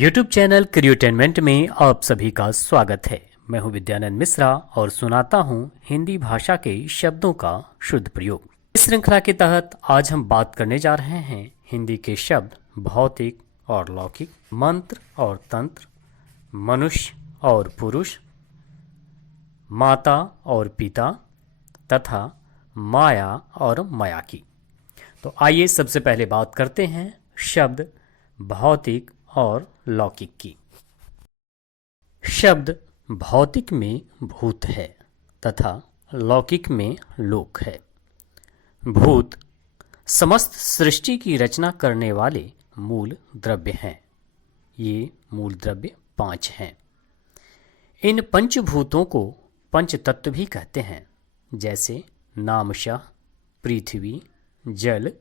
YouTube channel क्रिएटेनमेंट में आप सभी का स्वागत है। मैं हूं विद्यानंद मिश्रा और सुनाता हूं हिंदी भाषा के शब्दों का शुद्ध प्रयोग। इस श्रृंखला के तहत आज हम बात करने जा रहे हैं हिंदी के शब्द भौतिक और लौकिक, मंत्र और तंत्र, मनुष्य और पुरुष, माता और पिता तथा माया और माया की। तो आइए सबसे पहले बात करते हैं शब्द भौतिक और लौकिक की। शब्द भौतिक में भूत है तथा लौकिक में लोक है। भूत समस्त सृष्टि की रचना करने वाले मूल द्रव्य हैं। ये मूल द्रव्य 5 हैं। इन पंचभूतों को पंचतत्व भी कहते हैं, जैसे नामशः पृथ्वी, जल,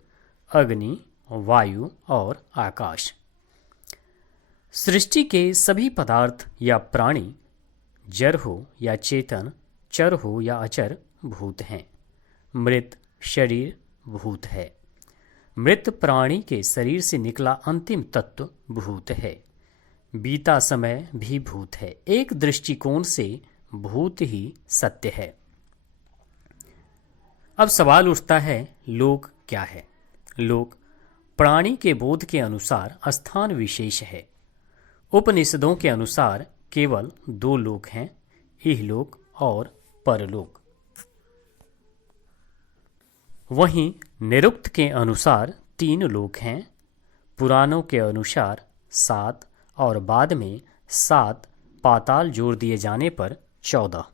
अग्नि, वायु और आकाश। सृष्टि के सभी पदार्थ या प्राणी, जड़ हो या चेतन, चर हो या अचर, भूत हैं। मृत शरीर भूत है। मृत प्राणी के शरीर से निकला अंतिम तत्व भूत है। बीता समय भी भूत है। एक दृष्टिकोण से भूत ही सत्य है। अब सवाल उठता है, लोक क्या है? लोक प्राणी के बोध के अनुसार स्थान विशेष है। उपनिषदों के अनुसार केवल 2 लोक हैं, इहलोक और परलोक। वहीं निरुक्त के अनुसार 3 लोक हैं, पुराणों के अनुसार 7 और बाद में 7 पाताल जोड़ दिए जाने पर 14।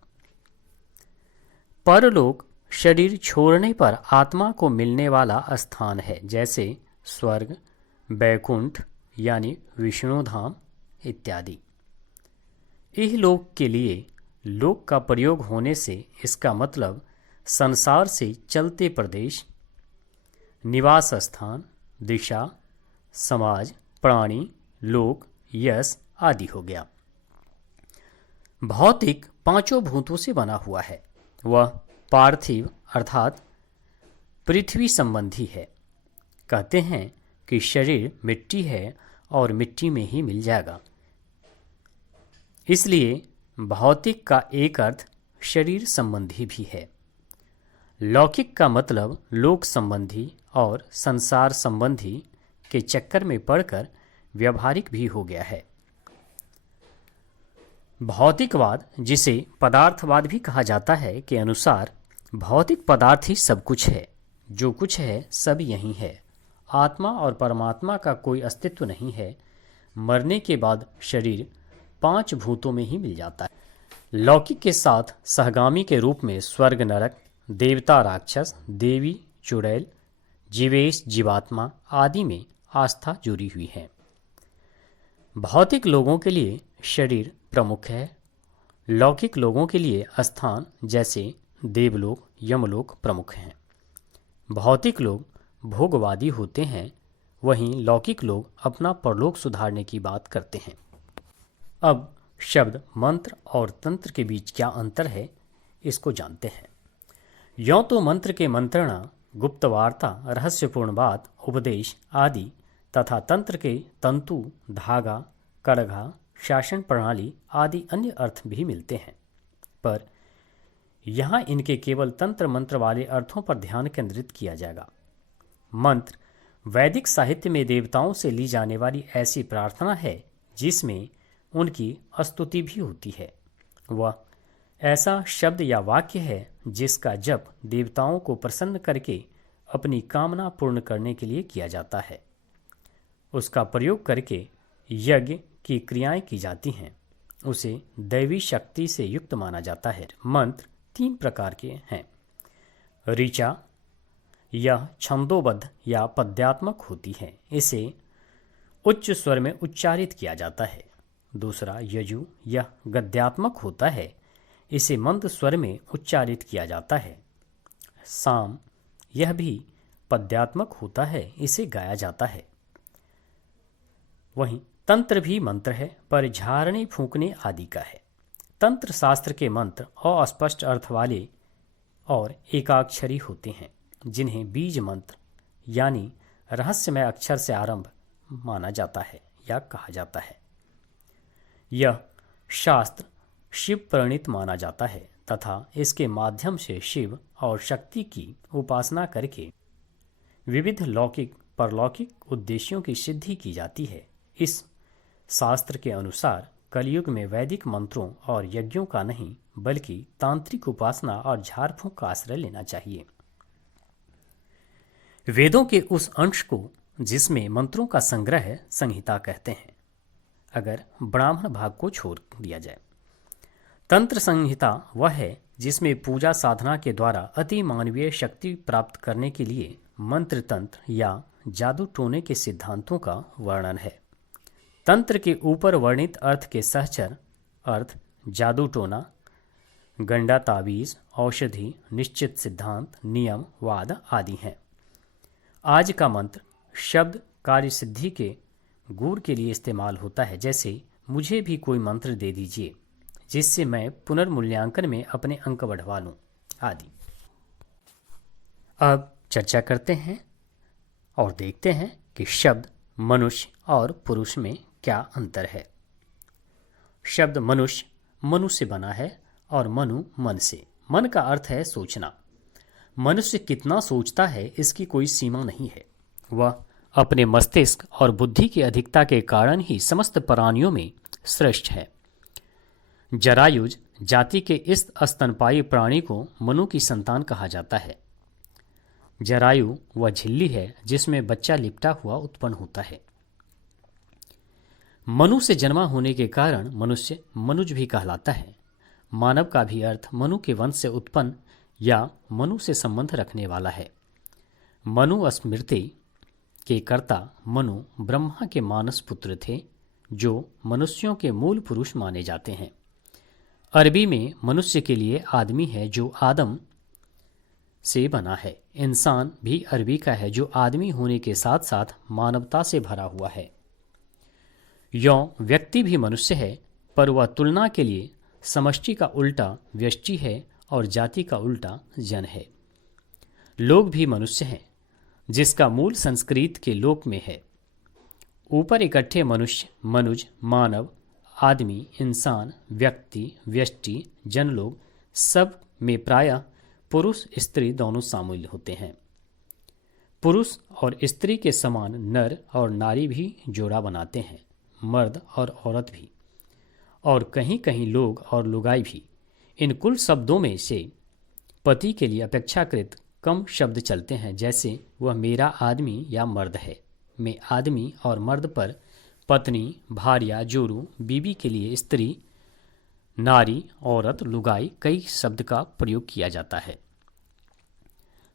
परलोक शरीर छोड़ने पर आत्मा को मिलने वाला स्थान है, जैसे स्वर्ग, बैकुंठ यानी विष्णु धाम इत्यादि। इहलोक के लिए लोक का प्रयोग होने से इसका मतलब संसार से चलते प्रदेश, निवास स्थान, दिशा, समाज, प्राणी, लोक, यश आदि हो गया। भौतिक 5 भूतों से बना हुआ है। वह पार्थिव अर्थात पृथ्वी संबंधी है। कहते हैं कि शरीर मिट्टी है और मिट्टी में ही मिल जाएगा। इसलिए भौतिक का एक अर्थ शरीर संबंधी भी है। लौकिक का मतलब लोक संबंधी और संसार संबंधी के चक्कर में पड़कर व्यावहारिक भी हो गया है। भौतिकवाद, जिसे पदार्थवाद भी कहा जाता है, के अनुसार भौतिक पदार्थ ही सब कुछ है। जो कुछ है सब यही है। आत्मा और परमात्मा का कोई अस्तित्व नहीं है। मरने के बाद शरीर 5 भूतों में ही मिल जाता है। लौकिक के साथ सहगामी के रूप में स्वर्ग, नरक, देवता, राक्षस, देवी, चुड़ैल, जीवेश, जीवात्मा आदि में आस्था जुड़ी हुई है। भौतिक लोगों के लिए शरीर प्रमुख है। लौकिक लोगों के लिए स्थान जैसे देवलोक, यमलोक प्रमुख हैं। भौतिक लोग भोगवादी होते हैं, वहीं लौकिक लोग अपना परलोक सुधारने की बात करते हैं। अब शब्द मंत्र और तंत्र के बीच क्या अंतर है, इसको जानते हैं। यों तो मंत्र के मंत्रणा, गुप्त वार्ता, रहस्यपूर्ण बात, उपदेश आदि तथा तंत्र के तंतु, धागा, कड़घा, शासन प्रणाली आदि अन्य अर्थ भी मिलते हैं, पर यहाँ इनके केवल तंत्र मंत्र वाले अर्थों पर ध्यान केंद्रित किया जाएगा। मंत्र वैदिक साहित्य में देवताओं से ली जाने वाली ऐसी प्रार्थना है जिसमें उनकी स्तुति भी होती है। वह ऐसा शब्द या वाक्य है जिसका जप देवताओं को प्रसन्न करके अपनी कामना पूर्ण करने के लिए किया जाता है। उसका प्रयोग करके यज्ञ की क्रियाएं की जाती हैं। उसे दैवी शक्ति से युक्त माना जाता है। मंत्र 3 प्रकार के हैं। ऋचा, यह छंदोबद्ध या पद्यात्मक होती है। इसे उच्च स्वर में उच्चारित किया जाता है। दूसरा यजु, यह गद्यात्मक होता है। इसे मंद स्वर में उच्चारित किया जाता है। साम, यह भी पद्यात्मक होता है। इसे गाया जाता है। वहीं तंत्र भी मंत्र है, पर झाड़ने फूंकने आदि का है। तंत्र शास्त्र के मंत्र अस्पष्ट अर्थ वाले और एकाक्षरी होते हैं, जिन्हें बीज मंत्र यानी रहस्यमय अक्षर से आरंभ माना जाता है या कहा जाता है। यह शास्त्र शिव प्रणीत माना जाता है तथा इसके माध्यम से शिव और शक्ति की उपासना करके विविध लौकिक परलौकिक उद्देश्यों की सिद्धि की जाती है। इस शास्त्र के अनुसार कलयुग में वैदिक मंत्रों और यज्ञों का नहीं बल्कि तांत्रिक उपासना और झाड़ फूंक का आश्रय लेना चाहिए। वेदों के उस अंश को जिसमें मंत्रों का संग्रह संहिता कहते हैं, अगर ब्राह्मण भाग को छोड़ दिया जाए। तंत्र संहिता वह है जिसमें पूजा साधना के द्वारा अति मानवीय शक्ति प्राप्त करने के लिए मंत्र तंत्र या जादू टोने के सिद्धांतों का वर्णन है। तंत्र के ऊपर वर्णित अर्थ के सहचर अर्थ जादू टोना, गंडा तावीज, औषधि, निश्चित सिद्धांत, नियम, वाद आदि हैं। आज का मंत्र शब्द कार्य सिद्धि के गुर के लिए इस्तेमाल होता है, जैसे मुझे भी कोई मंत्र दे दीजिए जिससे मैं पुनर्मूल्यांकन में अपने अंक बढ़वा लूं आदि। अब चर्चा करते हैं और देखते हैं कि शब्द मनुष्य और पुरुष में क्या अंतर है। शब्द मनुष्य मनु से बना है और मनु मन से। मन का अर्थ है सोचना। मनुष्य कितना सोचता है इसकी कोई सीमा नहीं है। वह अपने मस्तिष्क और बुद्धि की अधिकता के कारण ही समस्त प्राणियों में श्रेष्ठ है। जरायुज जाति के इस स्तनपायी प्राणी को मनु की संतान कहा जाता है। जरायु वह झिल्ली है जिसमें बच्चा लिपटा हुआ उत्पन्न होता है। मनु से जन्मा होने के कारण मनुष्य मनुज भी कहलाता है। मानव का भी अर्थ मनु के वंश से उत्पन्न या मनु से संबंध रखने वाला है। मनु स्मृति के कर्ता मनु ब्रह्मा के मानस पुत्र थे, जो मनुष्यों के मूल पुरुष माने जाते हैं। अरबी में मनुष्य के लिए आदमी है जो आदम से बना है। इंसान भी अरबी का है जो आदमी होने के साथ साथ मानवता से भरा हुआ है। यौन व्यक्ति भी मनुष्य है, पर वह तुलना के लिए समष्टि का उल्टा व्यष्टि है और जाति का उल्टा जन है। लोग भी मनुष्य हैं, जिसका मूल संस्कृत के लोक में है। ऊपर इकट्ठे मनुष्य, मनुज, मानव, आदमी, इंसान, व्यक्ति, व्यष्टि, जनलोग सब में प्रायः पुरुष स्त्री दोनों शामिल होते हैं। पुरुष और स्त्री के समान नर और नारी भी जोड़ा बनाते हैं, मर्द और औरत भी, और कहीं कहीं लोग और लुगाई भी। इन कुल शब्दों में से पति के लिए अपेक्षाकृत कम शब्द चलते हैं, जैसे वह मेरा आदमी या मर्द है। में आदमी और मर्द पर पत्नी, भार्या, जोरू, बीबी के लिए स्त्री, नारी, औरत, लुगाई कई शब्द का प्रयोग किया जाता है।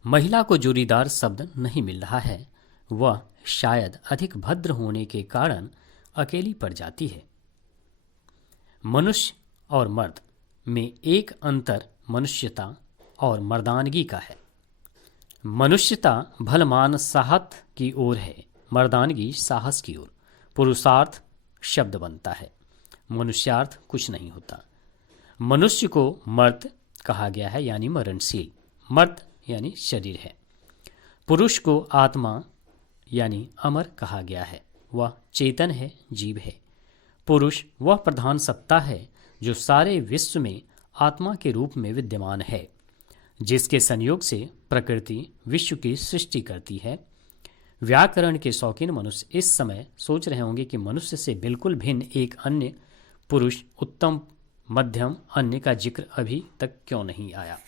महिला को जोड़ीदार शब्द नहीं मिल रहा है। वह शायद अधिक भद्र होने के कारण अकेली पड़ जाती है। मनुष्य और मर्द में एक अंतर मनुष्यता और मर्दानगी का है। मनुष्यता भलमान साहत की ओर है, मर्दानगी साहस की ओर। पुरुषार्थ शब्द बनता है, मनुष्यार्थ कुछ नहीं होता। मनुष्य को मर्त कहा गया है, यानी मरणशील। मर्त यानी शरीर है। पुरुष को आत्मा यानी अमर कहा गया है। वह चेतन है, जीव है। पुरुष वह प्रधान सत्ता है जो सारे विश्व में आत्मा के रूप में विद्यमान है, जिसके संयोग से प्रकृति विश्व की सृष्टि करती है। व्याकरण के शौकीन मनुष्य इस समय सोच रहे होंगे कि मनुष्य से बिल्कुल भिन्न एक अन्य पुरुष, उत्तम, मध्यम, अन्य का जिक्र अभी तक क्यों नहीं आया।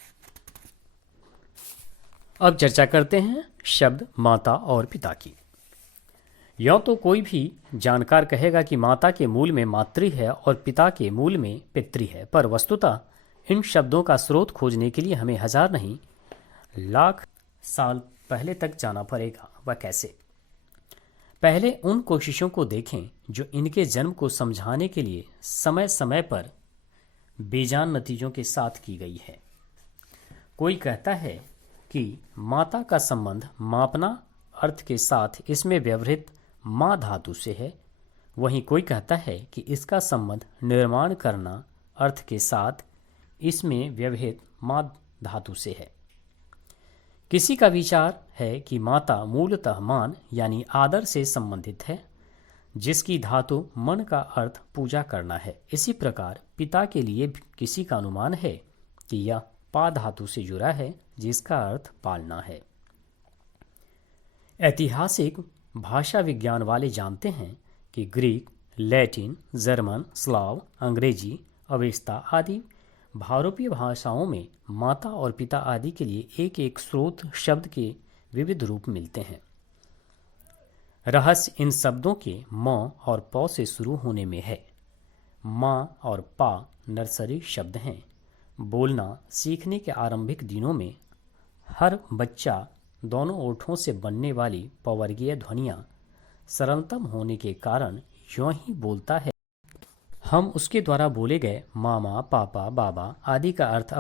अब चर्चा करते हैं शब्द माता और पिता की। यों तो कोई भी जानकार कहेगा कि माता के मूल में मातृ है और पिता के मूल में पितृ है, पर वस्तुतः इन शब्दों का स्रोत खोजने के लिए हमें हजार नहीं लाख साल पहले तक जाना पड़ेगा। वह कैसे? पहले उन कोशिशों को देखें जो इनके जन्म को समझाने के लिए समय समय पर बेजान नतीजों के साथ की गई है। कोई कहता है कि माता का संबंध मापना अर्थ के साथ इसमें व्यवहृत माँ धातु से है, वहीं कोई कहता है कि इसका संबंध निर्माण करना अर्थ के साथ इसमें व्यवहित माँ धातु से है। किसी का विचार है कि माता मूलतः मान यानी आदर से संबंधित है, जिसकी धातु मन का अर्थ पूजा करना है। इसी प्रकार पिता के लिए भी किसी का अनुमान है कि यह पा धातु से जुड़ा है, जिसका अर्थ पालना है। ऐतिहासिक भाषा विज्ञान वाले जानते हैं कि ग्रीक, लैटिन, जर्मन, स्लाव, अंग्रेजी, अवेस्ता आदि भारोपीय भाषाओं में माता और पिता आदि के लिए एक एक स्रोत शब्द के विविध रूप मिलते हैं। रहस्य इन शब्दों के म और प से शुरू होने में है। माँ और पा नर्सरी शब्द हैं। बोलना सीखने के आरंभिक दिनों में हर बच्चा दोनों ओठों से बनने वाली पवर्गीय ध्वनियाँ सरलतम होने के कारण यूं ही बोलता है। हम उसके द्वारा बोले गए मामा, पापा, बाबा आदि का अर्थ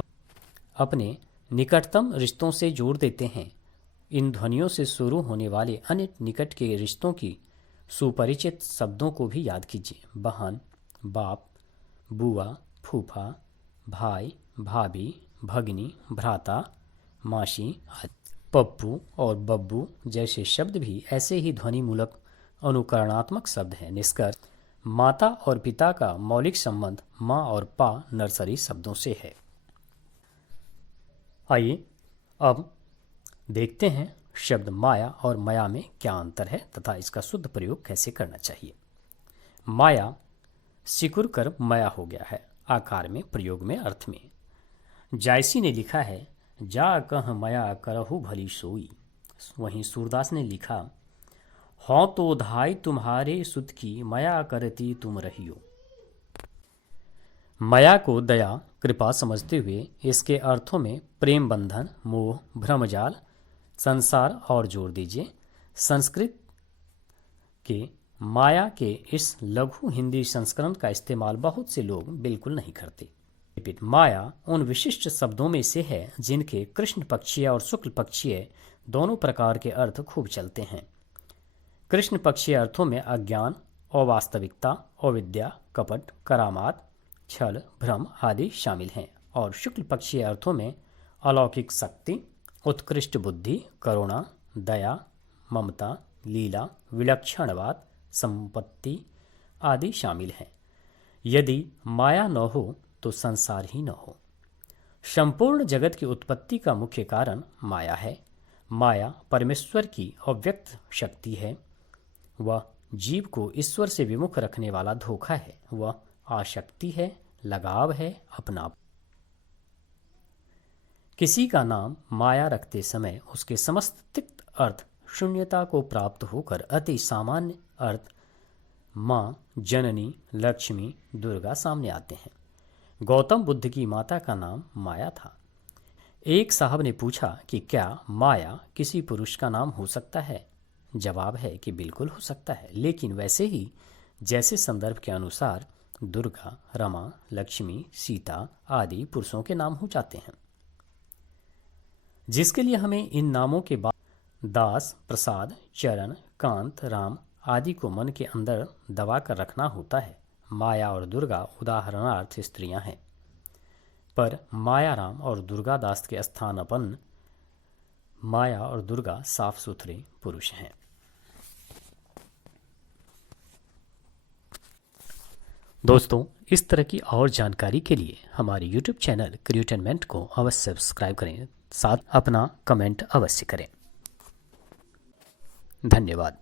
अपने निकटतम रिश्तों से जोड़ देते हैं। इन ध्वनियों से शुरू होने वाले अन्य निकट के रिश्तों की सुपरिचित शब्दों को भी याद कीजिए। बहन, बाप, बुआ, फूफा, भाई, भाभी, भगिनी, भ्राता, मासी आदि। पप्पू और बब्बू जैसे शब्द भी ऐसे ही ध्वनि मूलक अनुकरणात्मक शब्द हैं। निष्कर्ष, माता और पिता का मौलिक संबंध माँ और पा नर्सरी शब्दों से है। आइए अब देखते हैं शब्द माया और माया में क्या अंतर है तथा इसका शुद्ध प्रयोग कैसे करना चाहिए। माया सिकुड़ कर माया हो गया है, आकार में, प्रयोग में, अर्थ में। जायसी ने लिखा है, जा कह माया करहु भली सोई। वहीं सूरदास ने लिखा, हों तो धाई तुम्हारे सुत की, माया करती तुम रहियो। माया को दया, कृपा समझते हुए इसके अर्थों में प्रेम बंधन, मोह, भ्रमजाल, संसार और जोड़ दीजिए। संस्कृत के माया के इस लघु हिंदी संस्करण का इस्तेमाल बहुत से लोग बिल्कुल नहीं करते। माया उन विशिष्ट शब्दों में से है जिनके कृष्ण पक्षीय और शुक्ल पक्षीय दोनों प्रकार के अर्थ खूब चलते हैं। कृष्ण पक्षीय अर्थों में अज्ञान, अवास्तविकता, अविद्या, कपट, करामात, छल, भ्रम आदि शामिल हैं और शुक्ल पक्षीय अर्थों में अलौकिक शक्ति, उत्कृष्ट बुद्धि, करुणा, दया, ममता, लीला, विलक्षणवाद, संपत्ति आदि शामिल हैं। यदि माया न हो तो संसार ही न हो। संपूर्ण जगत की उत्पत्ति का मुख्य कारण माया है। माया परमेश्वर की अव्यक्त शक्ति है। वह जीव को ईश्वर से विमुख रखने वाला धोखा है। वह आसक्ति है, लगाव है, अपनापन। किसी का नाम माया रखते समय उसके समस्त तिक्त अर्थ शून्यता को प्राप्त होकर अति सामान्य अर्थ माँ, जननी, लक्ष्मी, दुर्गा सामने आते हैं। गौतम बुद्ध की माता का नाम माया था। एक साहब ने पूछा कि क्या माया किसी पुरुष का नाम हो सकता है? जवाब है कि बिल्कुल हो सकता है, लेकिन वैसे ही जैसे संदर्भ के अनुसार दुर्गा, रमा, लक्ष्मी, सीता आदि पुरुषों के नाम हो जाते हैं। जिसके लिए हमें इन नामों के बाद दास, प्रसाद, चरण, कांत, राम आदि को मन के अंदर दबा कर रखना होता है। माया और दुर्गा उदाहरणार्थ स्त्रियां हैं, पर माया राम और दुर्गा दास के स्थानापन्न माया और दुर्गा साफ सुथरे पुरुष हैं। दोस्तों, इस तरह की और जानकारी के लिए हमारे YouTube चैनल क्रिएटेनमेंट को अवश्य सब्सक्राइब करें, साथ अपना कमेंट अवश्य करें। धन्यवाद।